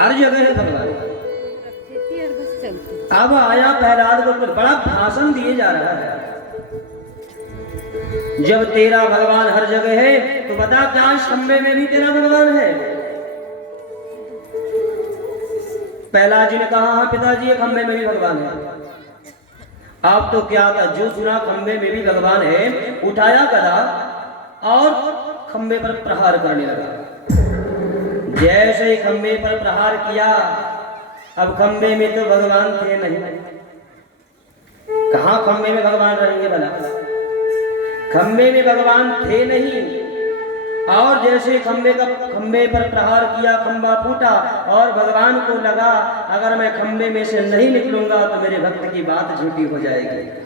हर जगह है भगवान। अब आया प्रहलाद को बड़ा भाषण दिए जा रहा है। जब तेरा भगवान हर जगह है तो बता क्या इस खंबे में भी तेरा भगवान है? प्रहलाद जी ने कहा हाँ पिताजी, ये खंबे में भी भगवान है। अब तो क्या था, जो सुना खंबे में भी भगवान है, उठाया गदा और खंबे पर प्रहार करने लगा। जैसे ही खंबे पर प्रहार किया, अब खंबे में तो भगवान थे नहीं। कहां खंबे में भगवान रहेंगे भला? खंबे में भगवान थे नहीं। और जैसे खंबे पर प्रहार किया, खंबा फूटा और भगवान को लगा अगर मैं खंबे में से नहीं निकलूंगा तो मेरे भक्त की बात झूठी हो जाएगी।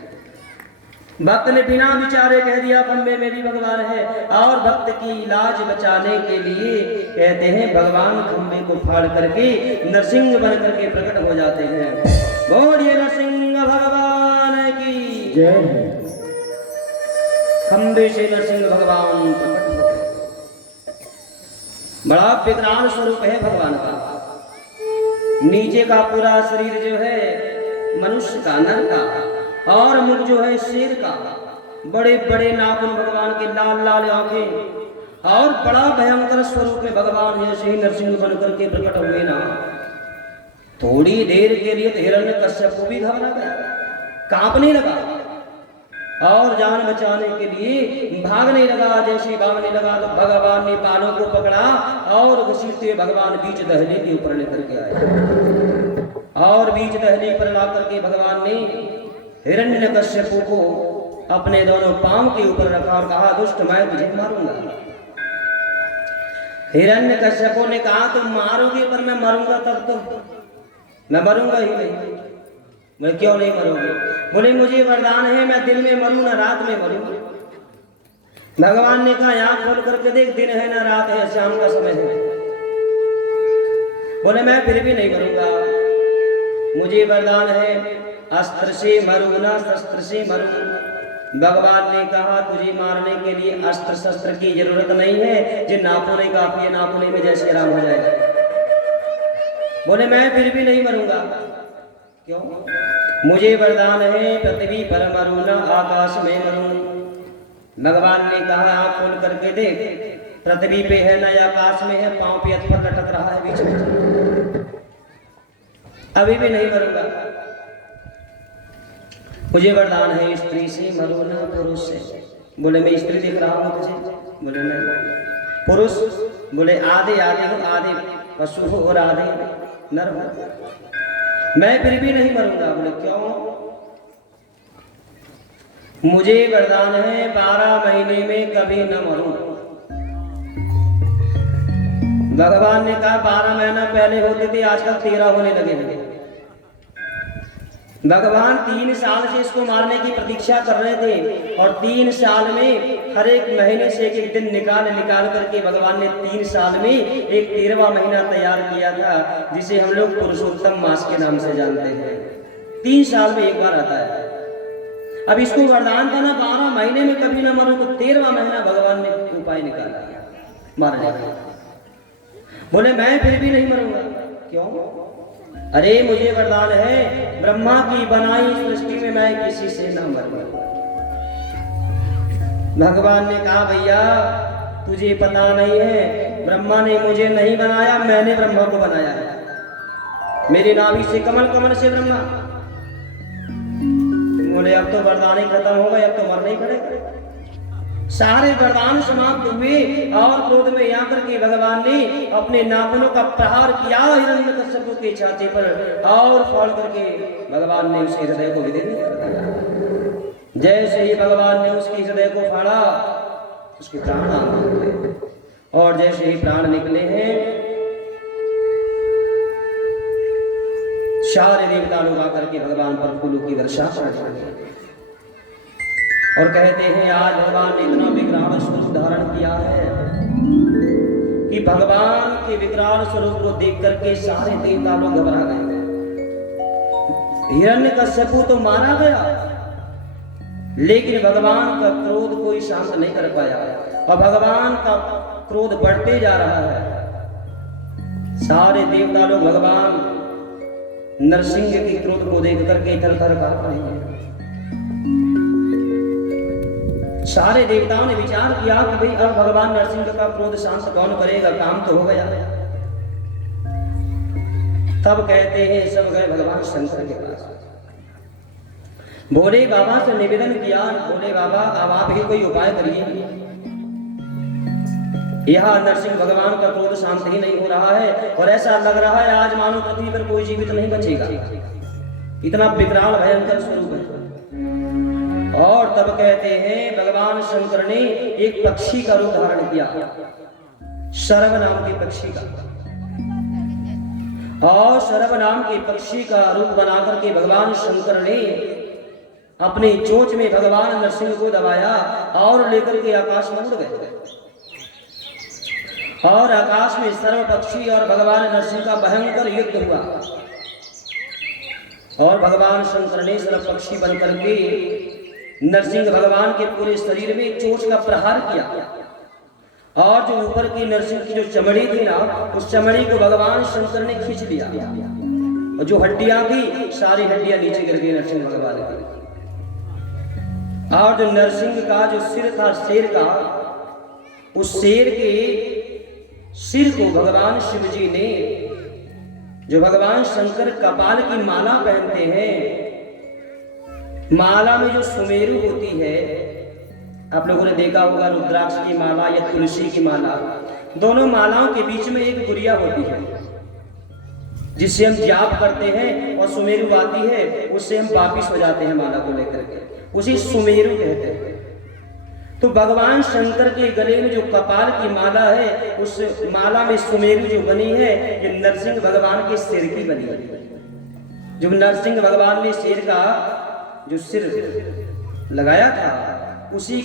भक्त ने बिना विचारे कह दिया खंबे में भी भगवान है। और भक्त की लाज बचाने के लिए कहते हैं भगवान खंबे को फाड़ करके नरसिंह बन करके प्रकट हो जाते हैं। बोलिए नरसिंह भगवान की जय। खंबे से नरसिंह भगवान प्रकट हो गए। बड़ा विकराल स्वरूप है भगवान का। नीचे का पूरा शरीर जो है मनुष्य का, नर का, और मुख जो है शेर का। बड़े बड़े नाखून भगवान के, लाल लाल आंखें, और बड़ा भयंकर स्वरूप में भगवान जैसे ही नरसिंह बनकर के प्रकट हुए ना, थोड़ी देर के लिए तो हिरण्यकश्यप को भी घबरा गया, कांपने लगा और जान बचाने के लिए भागने लगा। जैसे भागने लगा तो भगवान ने बालों को पकड़ा और घसीटते भगवान बीच दहली के ऊपर लेकर के आए। और बीच दहली पर ला करके भगवान ने हिरण्यकश्यप को अपने दोनों पांव के ऊपर रखा और कहा दुष्ट मैं तुझे मारूंगा। हिरण्यकश्यप ने कहा तुम मारोगे पर मैं मरूंगा तब तो मैं मरूंगा ही नहीं। मैं क्यों नहीं मरूंगा? बोले मुझे वरदान है मैं दिन में मरूं ना रात में मरूं। भगवान ने कहा आंख खोल करके देख, दिन है ना रात है, शाम का समय है। बोले मैं फिर भी नहीं मरूंगा, मुझे वरदान है अस्त्र से मरूं ना शस्त्र से मरूं। भगवान ने कहा तुझे मारने के लिए अस्त्र शस्त्र की जरूरत नहीं है, जो नापुने काफी है, नापुने में जैसे आराम हो जाएगा। बोले मैं फिर भी नहीं मरूंगा। क्यों? मुझे वरदान है पृथ्वी पर मरूं ना आकाश में मरूं। भगवान ने कहा आंख खोल करके देख, पृथ्वी पे है ना आकाश में है, पांव पे अथवा लटक रहा है बीच में, अभी भी नहीं मरूंगा। मुझे वरदान है स्त्री से मरूं ना पुरुष से। बोले मैं स्त्री दिख रहा हूं तुझे? बोले नहीं। पुरुष? बोले आधे आधे हो, आधे पशु हो और आधे नर हो। मैं फिर भी नहीं मरूंगा। बोले क्यों? मुझे वरदान है 12 महीने में कभी न मरूं। भगवान ने कहा 12 महीना पहले होते थे, आजकल 13 होने लगे हैं। भगवान 3 साल से इसको मारने की प्रतीक्षा कर रहे थे और 3 साल में हर एक महीने से एक दिन निकाल करके भगवान ने 3 साल में एक 13वां महीना तैयार किया था, जिसे हम लोग पुरुषोत्तम मास के नाम से जानते हैं। 3 साल में एक बार आता है। अब इसको वरदान था ना 12 महीने में कभी ना मरो, तो 13वां महीना भगवान ने उपाय निकाला मारने का। बोले मैं फिर भी नहीं मरूंगा। क्यों? अरे मुझे वरदान है ब्रह्मा की बनाई सृष्टि में मैं किसी से ना मरूंगा। भगवान ने कहा भैया तुझे पता नहीं है, ब्रह्मा ने मुझे नहीं बनाया, मैंने ब्रह्मा को बनाया है। मेरी नाभि से कमल, कमल से ब्रह्मा। बोले अब तो वरदान ही खत्म हो गए, अब तो मरना ही पड़ेगा। सारे वरदान समाप्त हुए और क्रोध में आकर के भगवान ने अपने नाखूनों का प्रहार किया हिरण्यकश्यप के छाती पर और फाड़ करके भगवान ने उसके हृदय को विदीर्ण कर दिया। जैसे ही भगवान ने उसके हृदय को फाड़ा, उसके प्राण आहुति हुए और जैसे ही प्राण निकले हैं, सारे देवता लोग आकर के भगवान पर फूलों की वर्षा कर और कहते हैं आज भगवान ने इतना विकराल स्वरूप धारण किया है कि भगवान के विकराल स्वरूप को देख करके सारे देवता लोग घबरा गए। हिरण्यकश्यप तो मारा गया, लेकिन भगवान का क्रोध कोई शांत नहीं कर पाया और भगवान का क्रोध बढ़ते जा रहा है। सारे देवता लोग भगवान नरसिंह के क्रोध को देख करके थर-थर कांप रहे हैं। सारे देवताओं ने विचार किया कि भाई अब भगवान नरसिंह का क्रोध शांत कौन करेगा, काम तो हो गया। तब कहते हैं सब गए भगवान शंकर के पास। भोले बाबा से निवेदन किया, भोले बाबा अब आप ही कोई उपाय करिए, यहाँ नरसिंह भगवान का क्रोध शांत ही नहीं हो रहा है और ऐसा लग रहा है आज मानो पृथ्वी पर कोई जीवित नहीं बचेगा, इतना विकराल भयंकर स्वरूप है। और तब कहते हैं भगवान शंकर ने एक पक्षी का रूप धारण किया, शरभ नाम के पक्षी का, और शरभ नाम के पक्षी का रूप बनाकर के भगवान शंकर ने अपनी चोंच में भगवान नरसिंह को दबाया और लेकर के आकाश में उड़ गए। और आकाश में सर्व पक्षी और भगवान नरसिंह का भयंकर युद्ध हुआ और भगवान शंकर ने सर्व पक्षी बनकर के नरसिंह भगवान के पूरे शरीर में चोंच का प्रहार किया और जो ऊपर की नरसिंह की जो चमड़ी थी ना, उस चमड़ी को भगवान शंकर ने खींच लिया और जो हड्डियां थी सारी हड्डियां नीचे गिर गई नरसिंह भगवान की। और जो नरसिंह का जो सिर था शेर का, उस शेर के सिर को भगवान शिव जी ने, जो भगवान शंकर कपाल की माला पहनते हैं, माला में जो सुमेरु होती है, आप लोगों ने देखा होगा रुद्राक्ष की माला या तुलसी की माला, दोनों मालाओं के बीच में एक गुड़िया होती है जिससे हम जाप करते हैं और सुमेरु आती है, उससे हम वापिस हो जाते हैं माला को लेकर के, उसी सुमेरु कहते हैं। तो भगवान शंकर के गले में जो कपाल की माला है, उस माला में सुमेरु जो बनी है, ये नरसिंह भगवान के सिर की बनी है। जो नरसिंह भगवान ने शेर का जो सिर लगाया था, उसी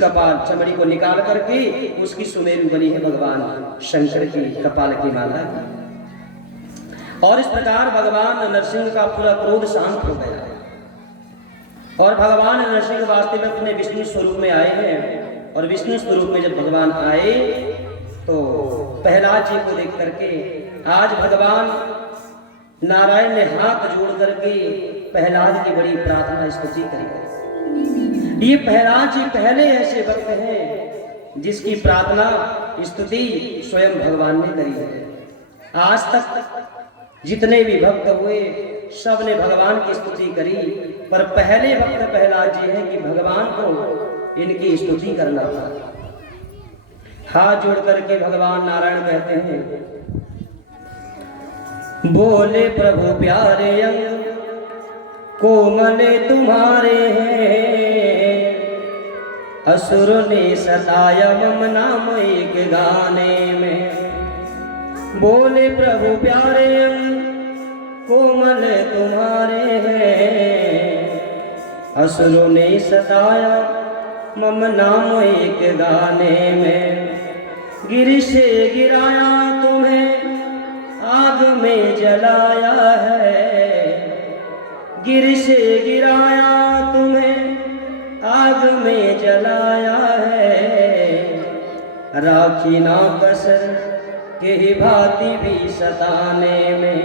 कपाल चमड़ी को निकाल करके उसकी सुमेरु बनी है भगवान शंकर की कपाल की माला। और इस प्रकार भगवान नरसिंह का पूरा क्रोध शांत हो गया और भगवान नरसिंह वास्तव में अपने विष्णु स्वरूप में आए हैं। और विष्णु स्वरूप में जब भगवान आए तो प्रहलाद जी को देख करके आज भगवान नारायण ने हाथ जोड़ करके प्रहलाद की बड़ी प्रार्थना स्तुति करी। ये प्रहलाद जी पहले ऐसे भक्त हैं जिसकी प्रार्थना स्तुति स्वयं भगवान ने करी है। आज तक जितने भी भक्त हुए सब ने भगवान की स्तुति करी, पर पहले भक्त प्रहलाद जी हैं कि भगवान को इनकी स्तुति करना था। हाथ जोड़ करके भगवान नारायण कहते हैं, बोले प्रभु प्यारे अंग कोमल तुम्हारे हैं, असुर ने सताया मम नाम एक गाने में। बोले प्रभु प्यारे अंग कोमल तुम्हारे हैं, असुरों ने सताया मम नाम एक गाने में। गिर से गिराया तुम्हें आग में जलाया है, गिर से गिराया तुम्हें आग में जलाया है। राखी ना कसर के भांति भी सताने में,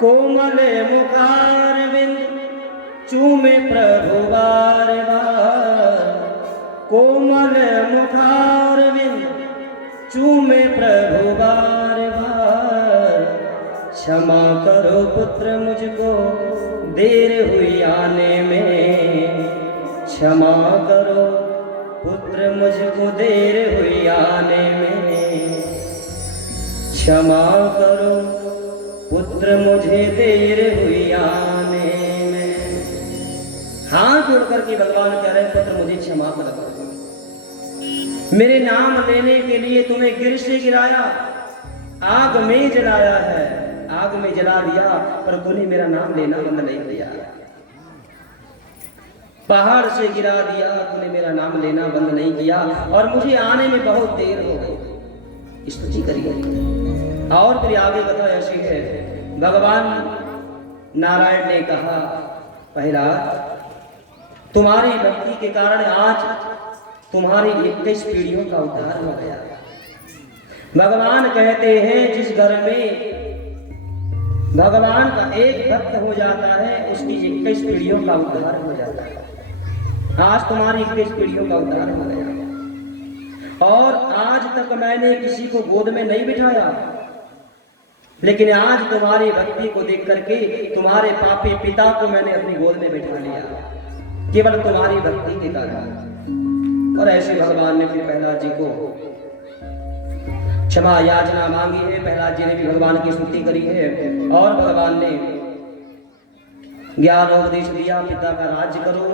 कोमल मुखार बिंद चूमे प्रभु बार बार। कोमल मुखार बिंद चूमे प्रभु बार बार। क्षमा करो पुत्र मुझको देर हुई आने में, क्षमा करो पुत्र मुझको देर हुई आने में। क्षमा करो पुत्र मुझे देर हुई आने में। हाथ जोड़ करके भगवान कह रहे हैं, पुत्र मुझे क्षमा कर दो, मेरे नाम लेने के लिए तुम्हें गिर से गिराया, आग में जलाया है, आग में जला दिया, पर तूने मेरा नाम लेना बंद नहीं किया। पहाड़ से गिरा दिया, तूने मेरा नाम लेना बंद नहीं किया, और मुझे आने में बहुत देर हो गई। स्तुति करिए। और फिर आगे कथा ऐसी है, भगवान नारायण ने कहा, पहला तुम्हारी भक्ति के कारण आज तुम्हारी 21 पीढ़ियों का उद्धार हो गया। भगवान कहते हैं जिस घर में भगवान का एक भक्त हो जाता है उसकी 21 पीढ़ियों का उद्धार हो जाता है। आज तुम्हारी 21 पीढ़ियों का उद्धार हो गया। और आज तक मैंने किसी को गोद में नहीं बिठाया, लेकिन आज तुम्हारी भक्ति को देख करके तुम्हारे पापी पिता को मैंने अपनी गोद में बिठा लिया, केवल तुम्हारी भक्ति के कारण। और ऐसे भगवान ने फिर प्रहलाद जी को क्षमा याचना मांगी है। प्रहलाद जी ने भी भगवान की स्तुति करी है और भगवान ने ज्ञान उपदेश दिया, पिता का राज्य करो,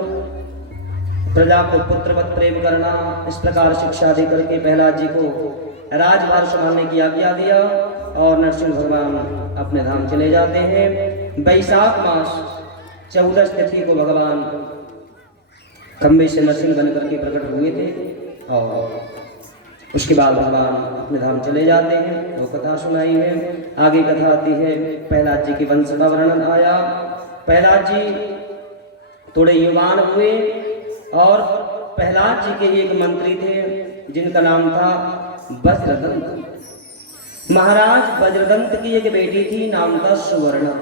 प्रजा को पुत्रवत प्रेम करना, इस प्रकार शिक्षा दे करके प्रहलाद जी को राजभार संभालने की आज्ञा दिया। और नरसिंह भगवान अपने धाम चले जाते हैं। वैशाख मास 14 तिथि को भगवान खंबे से नरसिंह बन करके प्रकट हुए थे और उसके बाद भगवान अपने धाम चले जाते हैं। तो कथा सुनाई है। आगे कथा आती है, प्रहलाद जी के वंश का वर्णन आया। प्रहलाद जी थोड़े युवान हुए और प्रहलाद जी के एक मंत्री थे जिनका नाम था वज्रदंत। महाराज वज्रदंत की एक बेटी थी, नाम था सुवर्णा।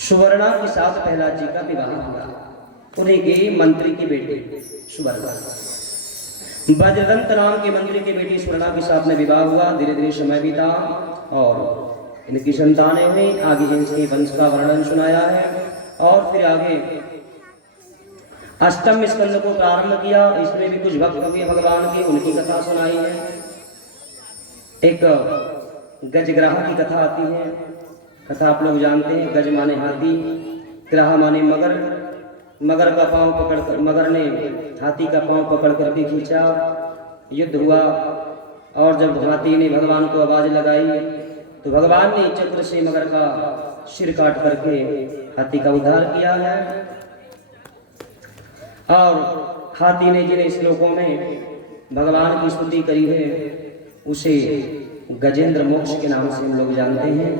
सुवर्णा के साथ प्रहलाद जी का विवाह हुआ। उन्हीं के मंत्री की बेटी सुवर्णा, वज्रदंत नाम के मंत्री की बेटी सुवर्णा के साथ में विवाह हुआ। धीरे धीरे समय बीता और इनकी संतानें हुई। आगे इनके वंश का वर्णन सुनाया है। और फिर आगे अष्टम स्कंद को प्रारंभ किया। इसमें भी कुछ भक्त हुए भगवान के, उनकी कथा सुनाई है। एक गजग्राह की कथा आती है। कथा आप लोग जानते हैं। गज माने हाथी, ग्राह माने मगर। मगर का पांव पकड़कर, मगर ने हाथी का पांव पकड़ करके खींचा, युद्ध हुआ। और जब हाथी ने भगवान को आवाज लगाई तो भगवान ने चक्र से मगर का सिर काट करके हाथी का उद्धार किया है। और हाथी ने जिन श्लोकों में भगवान की स्तुति करी है उसे गजेंद्र मोक्ष के नाम से हम लोग जानते हैं।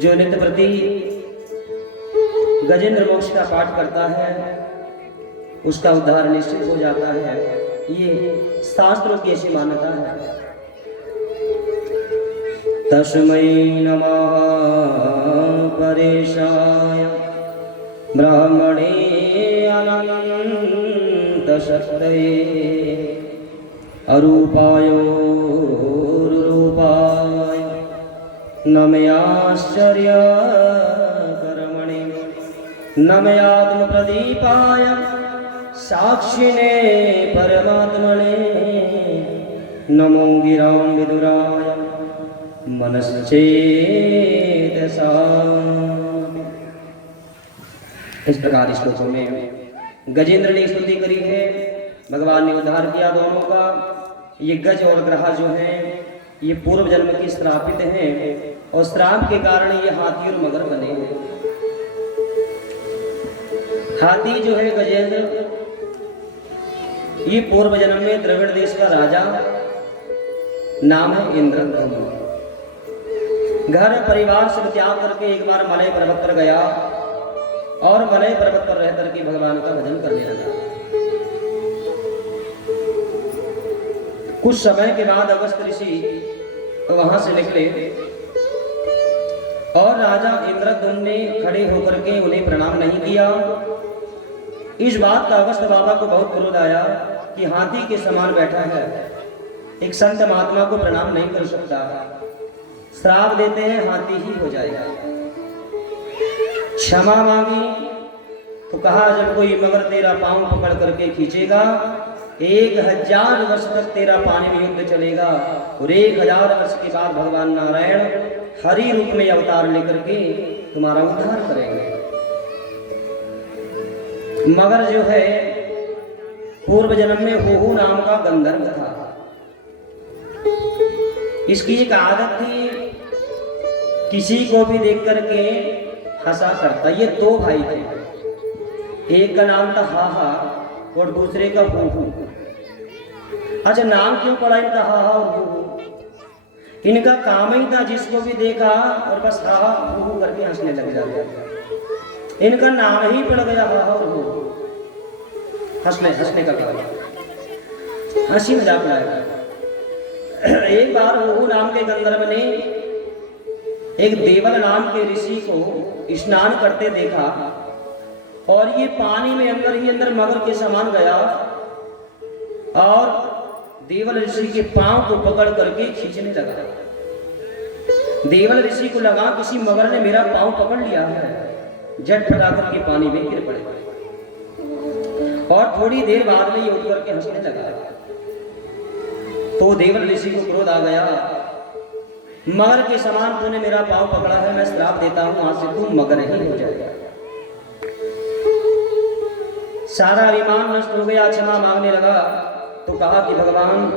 जो नित्य प्रति गजेंद्र मोक्ष का पाठ करता है उसका उद्धार निश्चित हो जाता है। ये शास्त्रों की ऐसी मान्यता है। तस्मै नमः परेशाय ब्रह्मणे अनंत शक्तये अरूपाय रूपाय नमयाश्चर्य कर्मणे नमयात्म प्रदीपाय साक्षिणे परमात्मने नमो गिरां विदुराय मनश्चेतसा। इस प्रकार श्लोकों में गजेंद्र ने स्तुति करी है। भगवान ने उद्धार किया दोनों का। ये गज और ग्रह जो हैं ये पूर्व जन्म की श्रापित हैं और श्राप के कारण ये हाथी और मगर बने हैं। हाथी जो है गजेंद्र, ये पूर्व जन्म में द्रविड़ देश का राजा, नाम है इंद्रद्युम्न। घर परिवार से त्याग करके एक बार मलय पर्वत पर गया और मलय पर्वत पर रह करके भगवान का भजन करने लगा। कुछ समय के बाद अगस्त ऋषि वहां से निकले और राजा इंद्रद्युम्न ने खड़े होकर के उन्हें प्रणाम नहीं किया। इस बात का अगस्त बाबा को बहुत क्रोध आया कि हाथी के समान बैठा है, एक संत महात्मा को प्रणाम नहीं कर सकता, श्राप देते हैं हाथी ही हो जाएगा। क्षमा मांगी तो कहा जब कोई मगर तेरा पांव पकड़ करके खींचेगा 1000 वर्ष तक तेरा पानी में युद्ध चलेगा और 1000 वर्ष के बाद भगवान नारायण हरि रूप में अवतार लेकर के तुम्हारा उद्धार करेंगे। मगर जो है पूर्व जन्म में होहू नाम का गंधर्व था। इसकी एक आदत थी, किसी को भी देख करके हंसा करता। ये 2 भाई थे, एक का नाम था हाहा और दूसरे का होहू। अच्छा, नाम क्यों पड़ा इनका हाहा और होहू? इनका काम ही था जिसको भी देखा और बस हाहा होहू करके हंसने लग जाते। इनका नाम ही पड़ गया हाहा और होहू। हंसने का काम, हंसी मजाक लाएगा। एक बार वो नाम के गंधर्व ने एक देवल नाम के ऋषि को स्नान करते देखा और ये पानी में अंदर ही अंदर मगर के समान गया और देवल ऋषि के पांव को पकड़ करके खींचने लगा। देवल ऋषि को लगा किसी मगर ने मेरा पांव पकड़ लिया है, झट फटाकर के पानी में गिर पड़े और थोड़ी देर बाद में ये उठ करके हंसने लगा। तो देवल ऋषि को क्रोध आ गया, मगर के समान तूने मेरा पांव पकड़ा है, मैं श्राप देता हूं आज से तू मगर ही हो जाएगा। सारा अभिमान नष्ट हो गया, क्षमा मांगने लगा तो कहा कि भगवान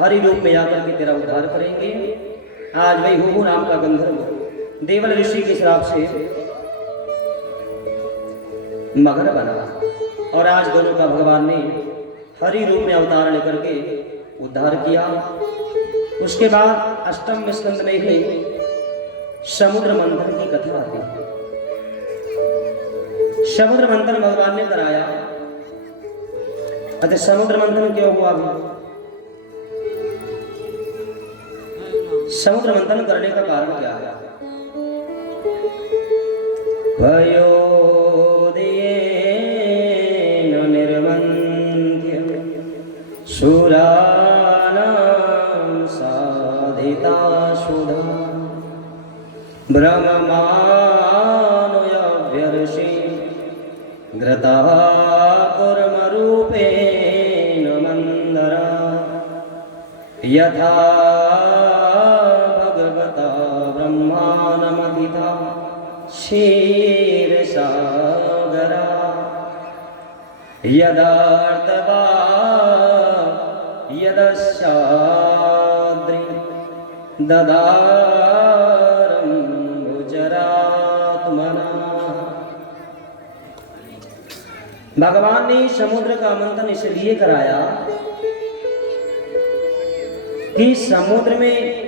हरि रूप में आकर के तेरा उद्धार करेंगे। आज वही हुहु नाम का गंधर्व देवल ऋषि के श्राप से मगर बना और आज दोनों का भगवान ने हरि रूप में अवतार लेकर के उद्धार किया। उसके बाद अष्टम स्कंद में ही समुद्र मंथन की कथा आती है। समुद्र मंथन भगवान ने कराया। अच्छा, समुद्र मंथन क्यों हुआ? समुद्र मंथन करने का कारण क्या है? शूराणां साधिता सुधा ब्रह्मानुयव्यर्षि घृतः कूर्मरूपेण मन्दरा यथा भगवता ब्रह्माणमथिता क्षीरसागरा यदार्थवा यदस्याद्रि ददारं गुजरात्मना। भगवान ने समुद्र का मंथन इसलिए कराया कि समुद्र में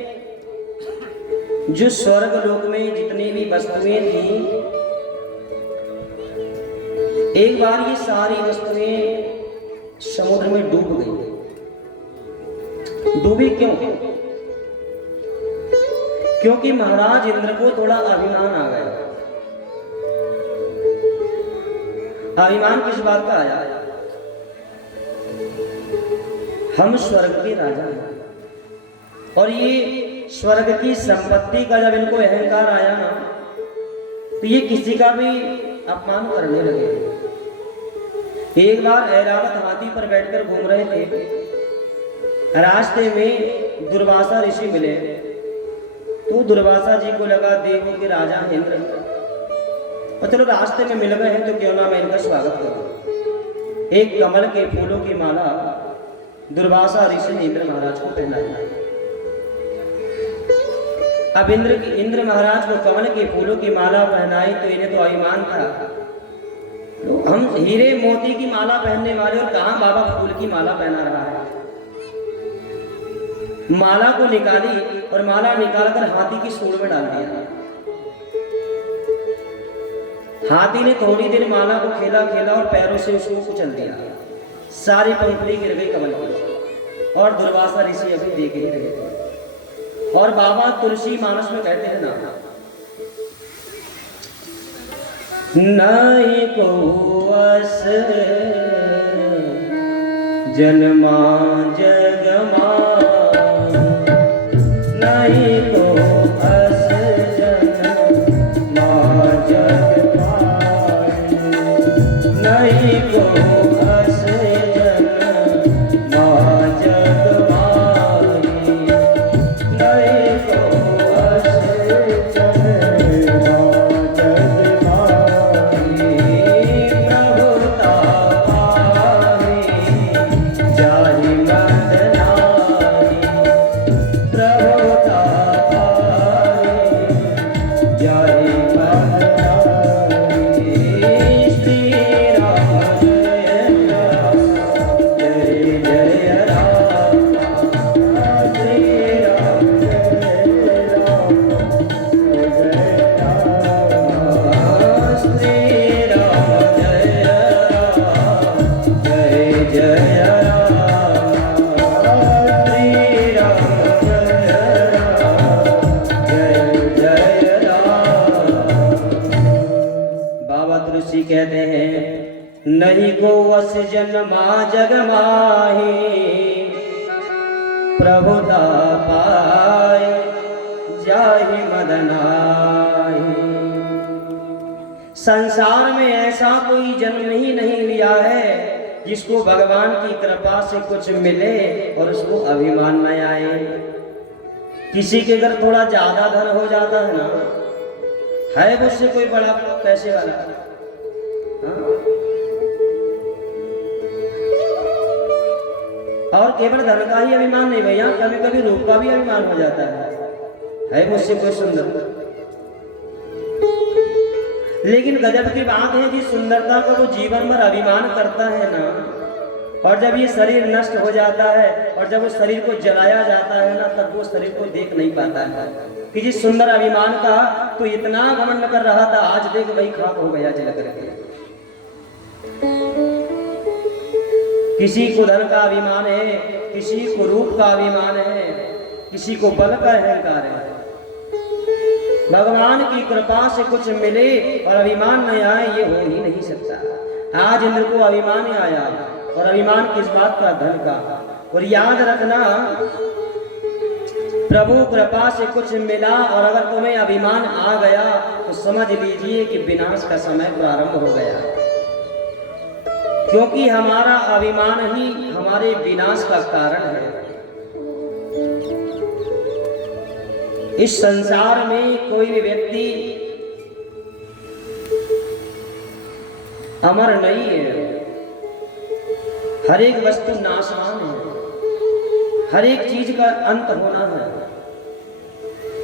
जो स्वर्ग लोक में जितनी भी वस्तुएं थी, एक बार ये सारी वस्तुएं समुद्र में डूब गई। डूबी क्यों? क्योंकि महाराज इंद्र को थोड़ा अभिमान आ गया। अभिमान किस बात का आया? हम स्वर्ग के राजा हैं और ये स्वर्ग की संपत्ति का जब इनको अहंकार आया ना, तो ये किसी का भी अपमान करने लगे। एक बार ऐरावत हाथी पर बैठकर घूम रहे थे, रास्ते में दुर्वासा ऋषि मिले। तो दुर्वासा जी को लगा देवों के राजा इंद्र, और चलो रास्ते में मिल गए हैं तो क्यों ना मैं इनका स्वागत करूं। एक कमल के फूलों की माला दुर्वासा ऋषि ने इंद्र महाराज को पहनाई। अब इंद्र महाराज को कमल के फूलों की माला पहनाई तो इन्हें तो अभिमान था, हम हीरे मोती की माला पहनने वाले और कहां बाबा फूल की माला पहना रहा है। माला को निकाली और माला निकालकर हाथी की सूंड में डाल दिया। हाथी ने थोड़ी देर माला को खेला खेला और पैरों से उसको कुचल दिया। सारी पंखुड़ी गिर गई कमल की और दुर्वासा ऋषि अभी देख ही रहे थे। और बाबा तुलसी मानस में कहते हैं ना, नहीं को अस जन्मा जगमा, नहीं को अस जन्मा जगमा, नहीं को अस जन्मा जगमा, नहीं को अस जन्मा जगमा, प्रभुता पावे जाहि मंदनारी, प्रभुता पावे जाहि मंदनारी। श्री राम जय राम, जय जय राम, श्री राम जय कहते हैं नहीं को वस जन्मा जग माही प्रभुता पाए जाहि मदनाई। संसार में ऐसा कोई जन्म ही नहीं लिया है जिसको भगवान की कृपा से कुछ मिले और उसको अभिमान न आए। किसी के घर थोड़ा ज्यादा धन हो जाता है ना, है मुझसे कोई बड़ा पैसे वाला, हाँ? और केवल धन का ही अभिमान नहीं भैया, कभी कभी रूप का भी अभिमान हो जाता है मुझसे कोई सुंदर। लेकिन गजब की बात है जिस सुंदरता को वो जीवन भर अभिमान करता है ना, और जब ये शरीर नष्ट हो जाता है और जब उस शरीर को जलाया जाता है ना, तब वो शरीर को देख नहीं पाता है कि जिस सुंदर अभिमान का तो इतना घमंड कर रहा था, आज देख वही खाक हो गया जल करके। किसी को धन का अभिमान है, किसी को रूप का अभिमान है, किसी को बल का अहंकार है। भगवान की कृपा से कुछ मिले और अभिमान न आए, ये हो ही नहीं सकता। आज इंद्र को अभिमान आया, और अभिमान किस बात का? धन का। और याद रखना, प्रभु कृपा से कुछ मिला और अगर तुम्हें अभिमान आ गया तो समझ लीजिए कि विनाश का समय प्रारंभ हो गया, क्योंकि हमारा अभिमान ही हमारे विनाश का कारण है। इस संसार में कोई भी व्यक्ति अमर नहीं है, हर एक वस्तु नाशवान है, हर एक चीज का अंत होना है,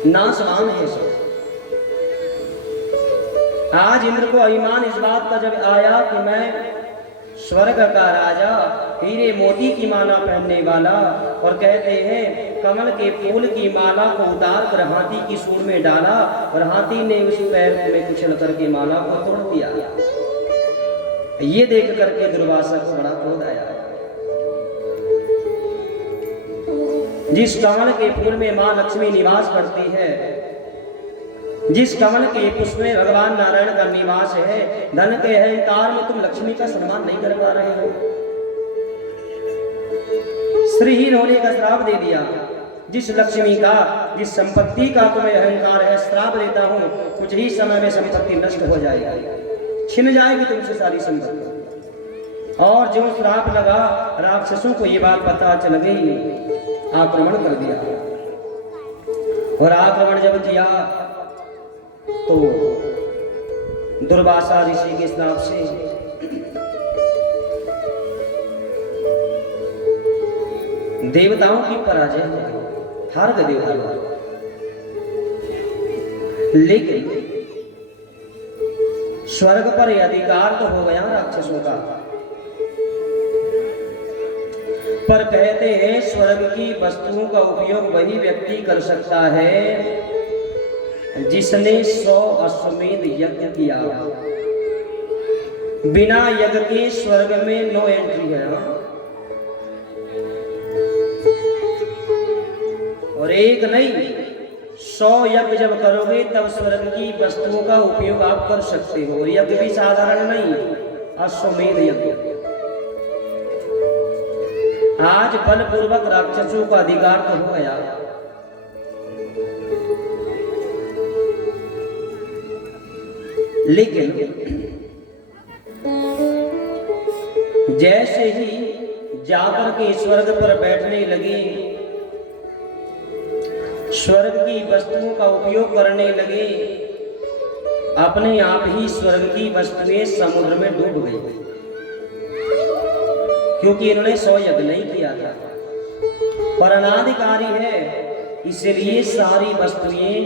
नाशवान है सब। आज इंद्र को अभिमान इस बात का जब आया कि मैं स्वर्ग का राजा, हीरे मोती की माला पहनने वाला, और कहते हैं कमल के फूल की माला को उतार कर हाथी की सूंड में डाला और हाथी ने उस पैर में कुचल करके माला को तोड़ दिया। ये देख करके दुर्वासा को बड़ा क्रोध आया। जिस कमल के फूल में मां लक्ष्मी निवास करती है, जिस कमल के पुष्प में भगवान नारायण का निवास है, धन के अहंकार में तुम लक्ष्मी का सम्मान नहीं कर पा रहे हो। श्रीहीन होने का श्राप दे दिया। जिस लक्ष्मी का, जिस संपत्ति का तुम्हें अहंकार है, श्राप देता हूं, कुछ ही समय में संपत्ति नष्ट हो जाएगी, छिन जाएगी तुमसे सारी संपत्ति। और जो श्राप लगा, राक्षसों को ये बात पता चल गई, आक्रमण कर दिया। और आक्रमण जब किया तो दुर्वासा ऋषि के श्राप से देवताओं की पराजय हो गई, हार गए देवता। लेकिन स्वर्ग पर अधिकार तो हो गया राक्षसों का, पर कहते हैं स्वर्ग की वस्तुओं का उपयोग वही व्यक्ति कर सकता है जिसने 100 अश्वमेध यज्ञ किया। बिना यज्ञ के स्वर्ग में नो एंट्री है। और एक नहीं, 100 यज्ञ जब करोगे तब स्वर्ग की वस्तुओं का उपयोग आप कर सकते हो। यज्ञ भी साधारण नहीं, अश्वमेध यज्ञ। आज बलपूर्वक राक्षसों का अधिकार तो हो गया, लेकिन जैसे ही जाकर के स्वर्ग पर बैठने लगे, स्वर्ग की वस्तुओं का उपयोग करने लगे, अपने आप ही स्वर्ग की वस्तुएं समुद्र में डूब गई, क्योंकि इन्होंने 100 यज्ञ नहीं किया था। पर अनाधिकारी है, इसलिए सारी वस्तुएं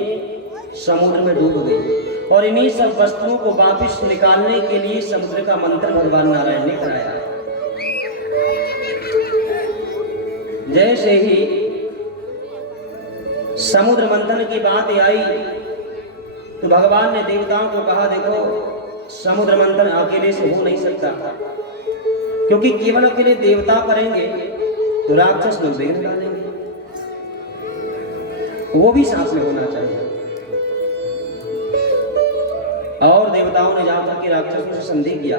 समुद्र में डूब गई। और इन्हीं सब वस्तुओं को वापस निकालने के लिए समुद्र का मंत्र भगवान नारायण ने कराया। जैसे ही समुद्र मंथन की बात आई तो भगवान ने देवताओं को कहा, देखो समुद्र मंथन अकेले से हो नहीं सकता, क्योंकि केवल अकेले देवता करेंगे तो राक्षस लोग विघ्न डालेंगे, वो भी साथ में होना चाहिए। और देवताओं ने जाकर के राक्षसों से संधि किया,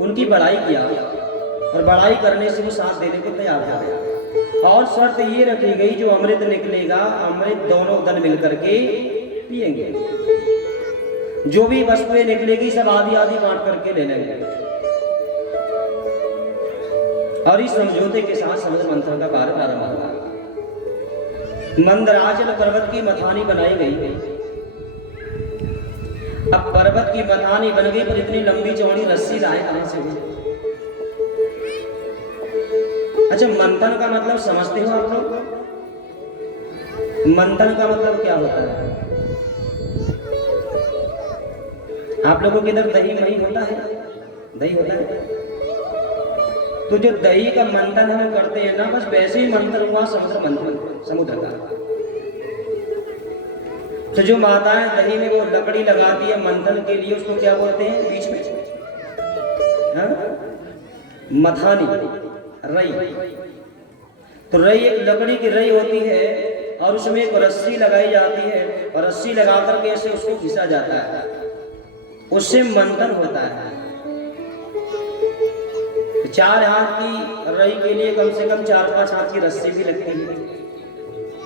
उनकी बड़ाई किया और बड़ाई करने से वो साथ देने को तैयार हो गया। और शर्त ये रखी गई जो अमृत निकलेगा, अमृत दोनों दल मिलकर के पिएंगे, जो भी वस्तुएं निकलेगी सब आधी आधी बांट करके ले लेंगे। और इस समझौते के साथ समुद्र मंथन का कार्य प्रारंभ हुआ। मंदराचल पर्वत की मथानी बनाई गई। अब पर्वत की मथानी बन गई, पर इतनी लंबी चौड़ी रस्सी लाए कहां से हुई? अच्छा, मंथन का मतलब समझते हो आप लोग? मंथन का मतलब क्या होता है? आप लोगों के इधर दही मही होता है? दही होता है? तो जो दही का मंथन हम करते हैं ना, बस वैसे ही मंथन हुआ समुद्र मंथन, समुद्र का। तो जो माताएं दही में वो लकड़ी लगाती है मंथन के लिए, उसको क्या बोलते हैं बीच में? हाँ? मथानी, रई। तो रई एक लकड़ी की रई होती है और उसमें एक रस्सी लगाई जाती है और रस्सी लगा करके ऐसे उसको घिसा जाता है, उससे मंथन होता है। 4 हाथ की रई के लिए कम से कम 4-5 हाथ की रस्सी भी लगती है।